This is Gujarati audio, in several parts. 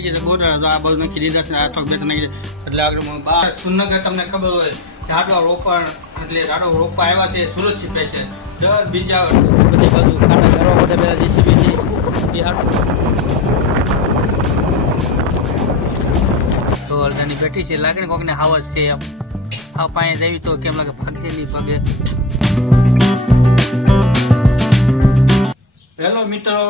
નખાઈ છે ગોડા તો આ બધું નાખી દીધા છે, આ થોડુંક બે નાખી એટલે આગળ બહાર સુનગર તમને ખબર હોય, ઝાડવા રોપણ, એટલે ઝાડો રોપવા આવ્યા છે, સુરત છીપે છે. દર બીજા બધી બધું ખાડા કરવા માટે પેલા જીસીબી છે તો અડધાની બેઠી છે, લાગે ને કોકને હાવજ છે એમ. આ પાસે દેવી તો કેમ લાગે ભાગશે નહીં પગે. હેલો મિત્રો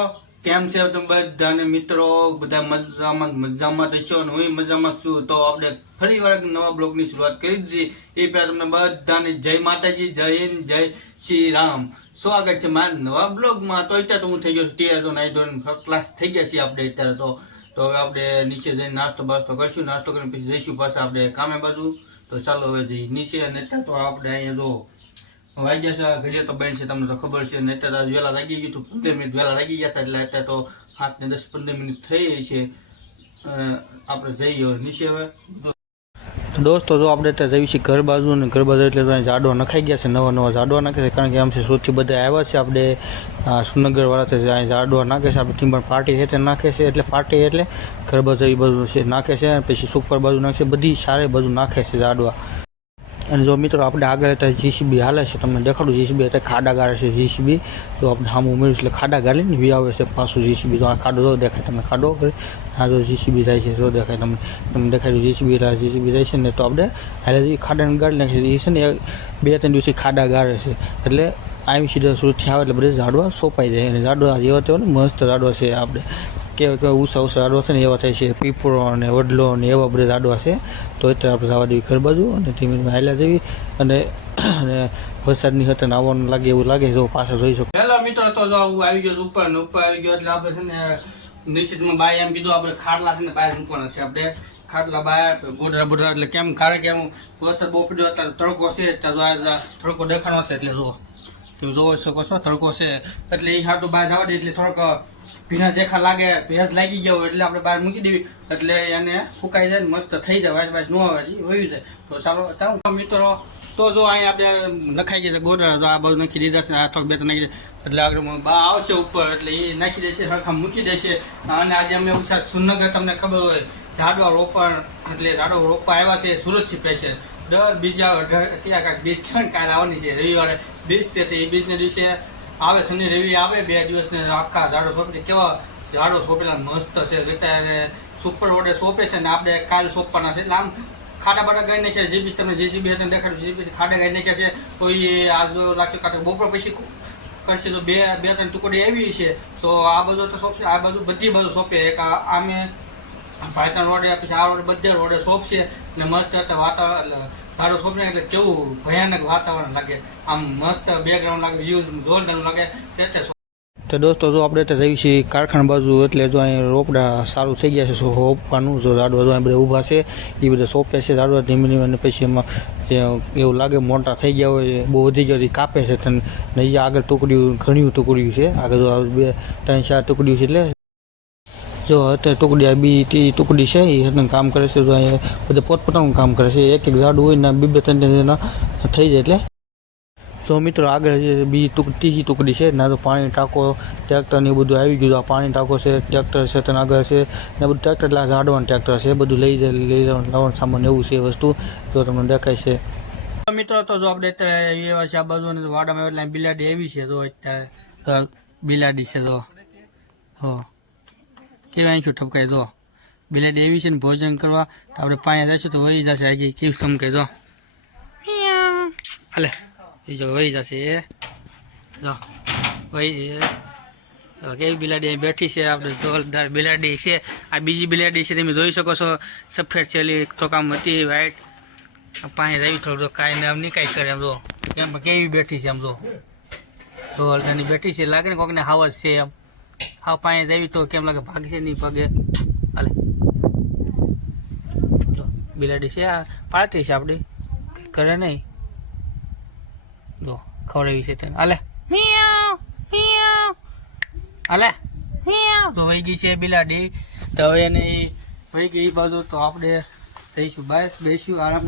કેમ છે તમે બધાને મિત્રો? બધા મજામાં મજામાં થશો અને હું મજામાં છું. તો આપણે ફરી વાર નવા બ્લોગની શરૂઆત કરી દીધી. એ પહેલાં તમને બધાને જય માતાજી, જય હિન્દ, જય શ્રી રામ. સ્વાગત છે મારા નવા બ્લોગમાં. તો અત્યારે હું થઈ ગયો છું. તૈયાર તો નાઈ ધોઈને ક્લાસ થઈ ગયા છીએ આપણે અત્યારે તો. તો હવે આપણે નીચે જઈને નાસ્તો બાસ્તો કરશું. નાસ્તો કરીને પછી જઈશું પાછા આપણે કામે બાજુ. તો ચાલો હવે જઈ નીચે અને અત્યારે તો આપણે અહીંયા જો વાગ્યા છે આ ઘડિયા તો બેન છે તમને તો ખબર છે. ને અત્યારે તો વહેલા લાગી ગયું હતું પંદર મિનિટ વહેલા લાગી ગયા હતા એટલે અત્યારે તો સાત ને દસ પંદર મિનિટ થઈ છે. અ, આપણે જઈએ નીચે હવે. દોસ્તો જો આપણે અત્યારે જઈએ છીએ ઘર બાજુ અને ઘર બાજુ એટલે તો ઝાડવા નખાઈ ગયા છે નવા નવા ઝાડવા નાખે છે કારણ કે આમ છે સૌથી બધા આવ્યા છે આપણે સુનગરવાળા છે અહીં ઝાડવા નાખે છે આપણે ટીમ પાર્ટી હેઠે નાખે છે એટલે પાર્ટી એટલે ઘર બાજુ એ બધું છે નાખે છે પછી સુપર બાજુ નાખે છે બધી સારી બાજુ નાખે છે ઝાડવા. અને જો મિત્રો આપણે આગળ અત્યારે જીસીબી હાલે છે, તમને દેખાડું, જીસીબી અત્યારે ખાડા ગાળે છે જીસીબી. તો આપણે સામું ઉમેર્યું એટલે ખાડા ગાળીને વી આવે છે પાછું જીસીબી. તો આ ખાડો જો દેખાય, તમને ખાડો આ જો જીસીબી થાય છે, જો દેખાય તમને. તમને દેખાય જીસીબી જીસીબી થાય છે ને તો આપણે હાલે ખાડાને ગાળી નાખીએ એ છે ને બે, ત્રણ દિવસે ખાડા ગાળે છે. એટલે આવી સીધા સુરતથી આવે એટલે બધે ઝાડવા સોંપાઈ જાય. અને ઝાડવા જેવા તેવા મસ્ત ઝાડવા છે આપણે. કેવા કે ઉષા ઉષા આડવા છે ને એવા થાય છે. પીપળો અને વડલો અને એવા બધા આડવા છે. તો અત્યારે આપણે જવા દેવી ઘર બાજુ અને ધીમે ધીમે હાલ્યા જવી અને અને વરસાદની હતે આવવાનું લાગે એવું લાગે જો પાછળ જોઈ શકો. હેલો મિત્રો, તો જો હું આવી ગયો ઉપર ને ઉપર આવી ગયો એટલે આપણે છે ને નિશ્ચિતમાં બાય એમ કીધું આપણે ખાટલા છે ને બહાર મૂકવાના છે. આપણે ખાટલા બહાર ગોડરા બોડરા એટલે કેમ ખારે કેમ વરસાદ બહુ પડ્યો અત્યારે તડકો છે. તડકો દેખાણો છે એટલે જો. તમે જોઈ શકો છો, તડકો છે. એટલે એ હાટું બહાર જવા દે એટલે થોડોક ભીના દેખા લાગે, ભેંસ લાગી ગયો એટલે આપણે બહાર મૂકી દેવી. એટલે એને ફૂકાઈ જાય મસ્ત થઈ જાય વાજ વાજ ન આવે વયું જાય. તો ચાલો ત્યાં મિત્રો, તો જો અહીં આપણે નખાઈ ગયા છે ગોડા તો આ બધું નાખી દીધા છે થોડુંક બે તો નાખી દીધા એટલે આગળ બા આવશે ઉપર, એટલે એ નાખી દેશે, સરખા મૂકી દેશે. અને આજે અમે ઉછા સુનગર તમને ખબર હોય, ઝાડવા રોપણ, એટલે ઝાડવા રોપવા આવ્યા છે, સુરતથી સ્પેશિયલ દર બીજા અઢાર ક્યાં કાંઈક બીજ કેવાય ને કાલે આવવાની છે? રવિવારે બીજ છે, તો એ બીજને દિવસે આવે, શનિ રવિ આવે, બે દિવસને આખા ઝાડો સોંપી કેવા ઝાડો સોંપેલા, મસ્ત છે. અત્યારે સુપર રોડે સોંપે છે ને આપણે કાલ સોંપવાના છે. એટલે આમ ખાડા બાડા ગાઈ નાખ્યા જીબી તમે જેસીબી હતા દેખાડ્યું જીબી ખાડા ગાઈ નાખ્યા છે. તો એ આજુ લાગશે કાંતો બપોર પછી કરશે. તો બે બે ત્રણ ટુકડી એવી છે. તો આ બધું તો સોંપશે. આ બધું બધી બધું સોંપે. એક આમે ભાઈતા રોડે પછી આ રોડે બધે રોડે સોંપશે. ને મસ્ત વાતાવરણ ઝાડો સોંપને એટલે કેવું ભયાનક વાતાવરણ લાગે. આમ મસ્ત બેકગ્રાઉન્ડ લાગે વ્યૂઝ જોરદાર લાગે. તે તો દોસ્તો, જો આપણે તો જઈએ છીએ કારખાના બાજુ, એટલે જો અહીં રોપડા સારું થઈ ગયા છે રોપવાનું, જો ઝાડવા જો અહીં બધા ઊભા છે એ બધા સોંપે છે ઝાડવા ધીમે ધીમે, અને પછી એમાં એવું લાગે મોટા થઈ ગયા હોય બહુ વધી ગયા કાપે છે નહીં એ આગળ ટુકડીયું ઘણી ટુકડીયું છે, આગળ બે, ત્રણ, ચાર ટુકડીયું છે એટલે જો અત્યારે ટુકડી આ બી ત્રીજી ટુકડી છે એ કામ કરે છે, જો અહીંયા બધા પોતપોતાનું કામ કરે છે. એક એક ઝાડ હોય ને બે બે ત્રણ થઈ જાય એટલે. જો મિત્રો આગળ બીજી ટુક, ત્રીજી ટુકડી છે ના તો પાણી ટાંકો, ટ્રેક્ટર ને બધું આવી ગયું પાણી ટાંકો છે, ટ્રેક્ટર છે, તેના આગળ છે. ને બધું ટ્રેક્ટર એટલે ઝાડવાનું ટ્રેક્ટર છે. બધું લઈ જાય, લઈ લાવવાનું સામાન એવું છે વસ્તુ, જો તમને દેખાય છે. મિત્રો તો જો આપણે અત્યારે એવા છે, આ બાજુ વાડામાં એટલે બિલાડી એવી છે તો અત્યારે. બિલાડી છે તો હો. કેવી આંખ્યું ઠપકાઈ દો બિલાડી એવી છે ને ભોજન કરવા તો આપણે પાણી જઈશું તો વહી જશે આગળ કેવું સમકે દો હાલે એ જો વહી જશે એ. જો વહી કેવી બિલાડી અહીં બેઠી છે આપણે જોરદાર બિલાડી છે. આ બીજી બિલાડી છે તમે જોઈ શકો છો. સફેદ છેલી ચોકામ હતી વ્હાઈટ પાણી રહી થોડું કાંઈ આમ નહીં કાંઈ કરે એમ જો કેમ કેવી બેઠી છે એમ જો જોરદારની બેઠી છે લાગે ને કોઈકને હાવજ છે એમ હાવ પાણી જવી તો કેમ લાગે ભાગશે નહીં પગે હાલે. જો બિલાડી છે આ પાડતી છે આપણી કરે નહીં. જો ખવડાવી છે તને. હાલે. હાલે. તો વહી ગઈ છે બિલાડી. તો હવે એને વહી ગઈ બાજુ તો આપણે જઈશું. બસ બેસીશું આરામ.